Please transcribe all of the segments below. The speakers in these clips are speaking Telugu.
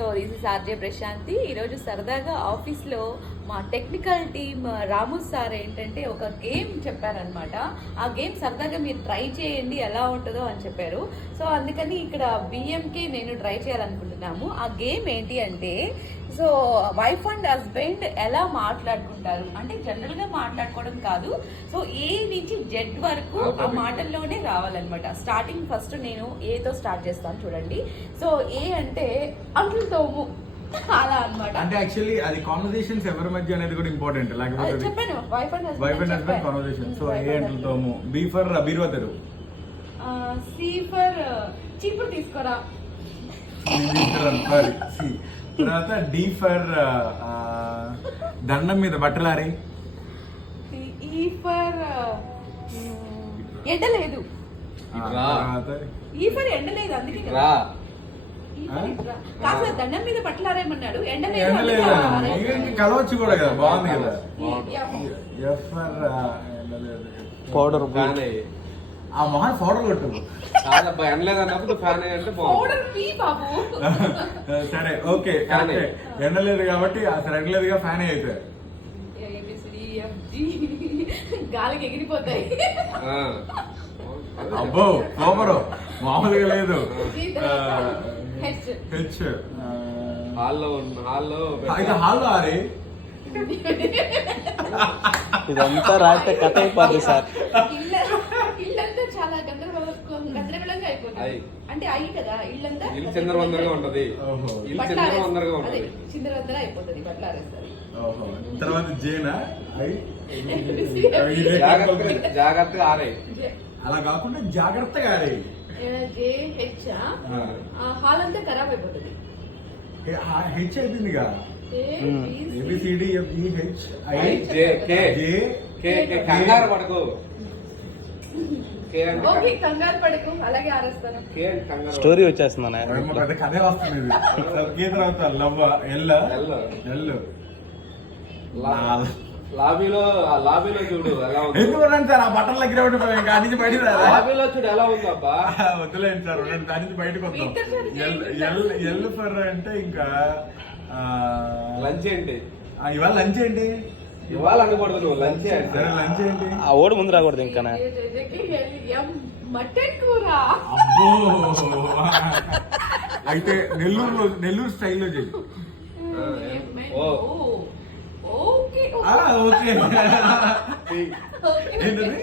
So this is RJ Prashanti. ఈరోజు సరదాగా ఆఫీస్లో మా టెక్నికల్ టీమ్ రాము సార్ ఏంటంటే ఒక గేమ్ చెప్పారనమాట. ఆ గేమ్ సరదాగా మీరు ట్రై చేయండి ఎలా ఉంటుందో అని చెప్పారు. సో అందుకని ఇక్కడ బిఎంకి నేను ట్రై చేయాలనుకుంటున్నాము. ఆ గేమ్ ఏంటి అంటే, సో వైఫ్ అండ్ హస్బెండ్ ఎలా మాట్లాడుకుంటారు అంటే జనరల్గా మాట్లాడుకోవడం కాదు, సో ఏ నుంచి జెడ్ వరకు ఆ మాటల్లోనే రావాలన్నమాట. స్టార్టింగ్ ఫస్ట్ నేను ఏతో స్టార్ట్ చేస్తాను చూడండి. సో ఏ అంటే అంకుల్ తోము అలా అన్నమాట. అంటే యాక్చువల్లీ అది కాన్వర్సేషన్స్ ఎవరి మధ్య అనేది కూడా ఇంపార్టెంట్. లేకపోతే చెప్పాను wife and husband conversation. So A uncle తోము, బి ఫర్ బీరువా తెరు, సి ఫర్ చీపురు తీసుకోరా, తర్వాత డి ఫర్ దండం మీద బట్టలారే, ఈ ఫర్ ఎండలేదు, ఈ ఫర్ ఎండలేదు అందుకే కాదు దండం మీద బట్టలారేమన్నాడు, ఎండలేదు కలవచ్చు కూడా కదా, బాగుంది కదా. ఎఫ్ ఫర్ పౌడర్, ఆ మొహన్ పౌడర్ కొట్టు. సరే ఓకే, ఎండలేదు కాబట్టి అసలు ఎండలేదుగా ఫ్యాన్ అయితే గాలికి ఎగిరిపోతాయి. అబ్బో సూపరు, మామూలుగా లేదు. హెచ్ హాల్లో ఆరే, ఇదంతా రాస్తే కథ అయిపోద్ది సార్. ఇల్లంతా చాలా గందరగోళంగా అయిపోతుంది. అంటే అయ్యి కదా ఇల్లంతా చిందరవందరగా ఉంటది, చిందరవందర అయిపోతుంది బట్టలారేస్తారు. తర్వాత జేనా జాగ్రత్తగా ఆరే, అలా కాకుండా జాగ్రత్తగా ఆరే. హెచ్ హాల్ అంతా ఖరాబ్ అయిపోతుంది. హెచ్ అయిపోయిందిగా, ఏబిసిడి ఎఫ్ ఈ హెచ్ ఐ జే కే కంగారు పడకు, కంగారు పడకు అలాగే ఆరేస్తాను. స్టోరీ వచ్చేస్తుందా, కథే వస్తుంది. తర్వాత లవ్ ఎల్ ఎల్ లాబీలో చూడు ఎలా ఉంది. ఎందుకు సార్ ఆ బట్టల దగ్గర దాని నుంచి బయట లాబీలో చూడు ఎలా ఉంది అబ్బా. వద్దులేండి సార్, దాని నుంచి బయటకు వద్దాం. ఎల్ ఫర్ అంటే ఇంకా లంచ్ ఏంటి ఇవాళ లంచ్ ఏంటి, ఇవాళ అనకూడదు నువ్వు లంచ్ అంటే. లంచ్ ఏంటి, ఆ ఓడి ముందు రాకూడదు ఇంకా. మటన్ కూర. అబ్బో అయితే నెల్లూరు స్టైల్లో చెయ్యి. ఓకే ఏంటది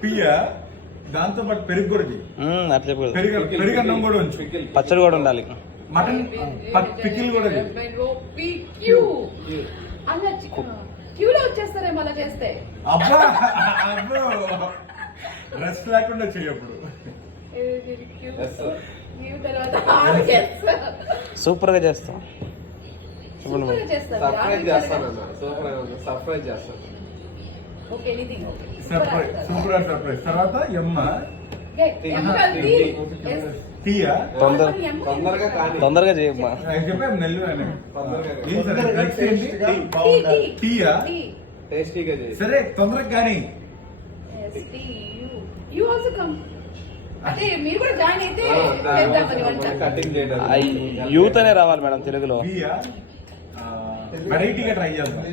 పియా, దాంతో పాటు పెరుగు కూడా చెయ్యి. పెరుగు అన్నం కూడా ఉంచు, పచ్చడి కూడా ఉండాలి, మటన్ పికిల్ కూడా క్యూలో వచ్చేస్తారేమో అలా చేస్తే. అబ్బా అబ్బో రెస్ట్ లేకుండా చెయ్యప్పుడు. సూపర్ గా చేస్తాం. సర్ప్రైజ్ చేస్తానన్నా, సర్ప్రైజ్ చేస్తాను. సర్ప్రైజ్. తర్వాత ఎమ్మ తొందరగా చేయమ్మా. చెప్పాము నెల్లూరు అని. టేస్టీగా సరే తొందరగా కానీ. యూత్ అనే రావాలి మేడం తెలుగులో. వెరైటీగా ట్రై చేద్దాం.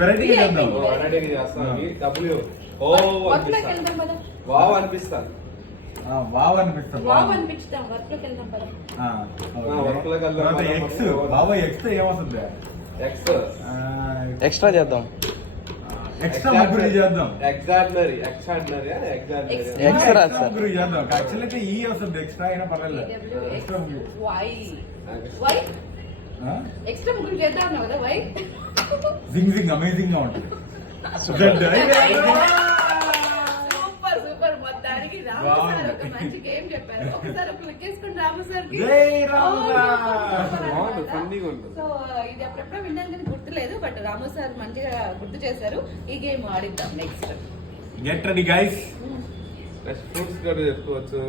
వెరైటీగా చేద్దాం. వావ్ అనిపిస్తాను. వావ్ అనిపిస్తాం. ఎక్స్ బాబా, ఎక్స్ ఏమవుతుంది, ఎక్స్ట్రా చేద్దాం, ఎక్స్ట్రా ముగ్గురు చేద్దాం. ఎగ్జాక్ట్లరీ ఎక్స్ట్రా చేద్దాం. యాక్చువల్లీ ఈ వస్తుంది, ఎక్స్ట్రా అయినా పర్వాలేదు. ఎక్స్ట్రా ముగ్గురు చేద్దాం కదా. వై జింగ్ అమేజింగ్ గా ఉంటుంది. Super super. మొత్తానికి రాము సార్ ఒక మంచి గేమ్ చెప్పారు. ఒకసారి క్లిక్ చేసుకుని రాము సార్ కి సో ఇది ఎప్పుడెప్పుడో విన్నాను కానీ గుర్తులేదు, బట్ రాము సార్ మంచిగా గుర్తు చేశారు. ఈ గేమ్ ఆడిద్దాం next. Get ready guys. Fruits కూడా చెప్పుకోవచ్చు.